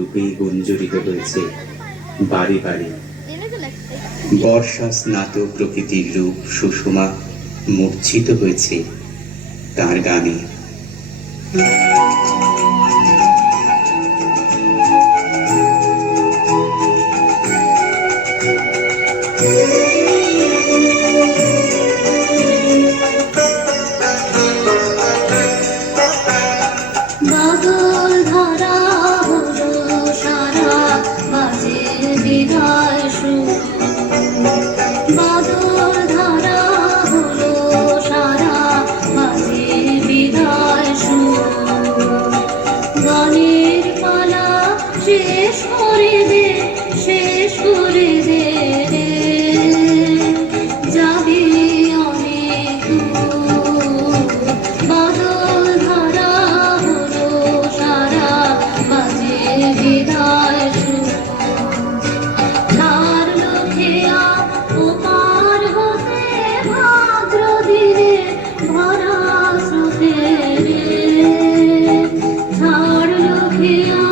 রূপেই গুঞ্জরিত হয়েছে বাড়ি বাড়ি। বর্ষা স্নাত প্রকৃতির রূপ সুষমা মূর্ছিত হয়েছে তার গানে। বাদল ধরা হলো সারা বাজে বিদায় সুর। বাদল ধরা হলো সারা বাজে বিদায় সুর। গানের পালা শেষ করে দে, শেষ করে দে রে, যাবি অনেক দূর। বাদল ধরা হলো সারা বাজে বিদায় সুর। ছাড়লো খেয়া ওপার হতে ভাদ্র দিনে ভরা স্রোতে রে। ছাড়লো খেয়া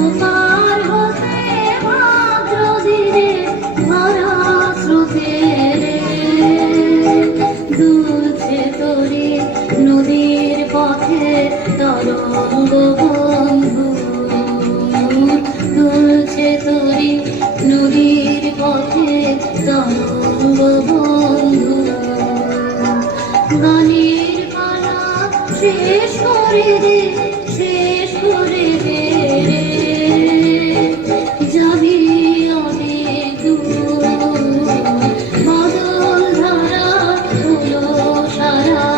ওপার হতে ভাদ্র দিনে ভরা স্রোতে রে। দুলছে তরি নদীর পথে তরঙ্গ বন্ধু। দুলছে তরি নদীর পথে তরঙ্গ বন্ধু। গানের পালা শেষ করে দে, শেষ করে দে রে, যাবি অনেক দূর। বাদল ধরা হলো সারা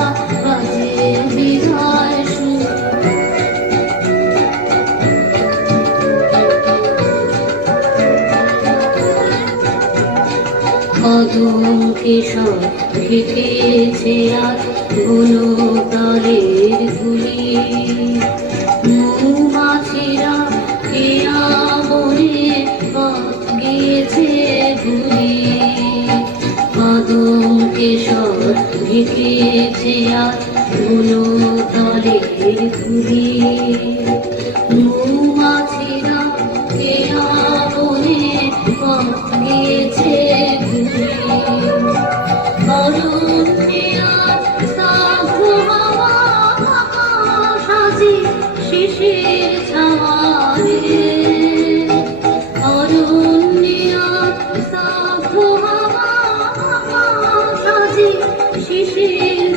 বাজে বিদায় সুর। কদম কেশর ঢেকেছে আজ বুনো তালের ধুলি। মৌমাছিরা কেয়া বনে পথ গিয়েছে ভুলি। কদম কেশর ঢেকেছে আজ বুনো তালের ধুলি। মৌমাছিরা কেয়া বনে পথ গিয়েছে ভুলি। অরণ্যে আজ স্তব্ধ হাওয়া, আকাশ আজি শিশির ছাওয়া রে। অরণ্যে আজ স্তব্ধ হাওয়া, আকাশ আজি শিশির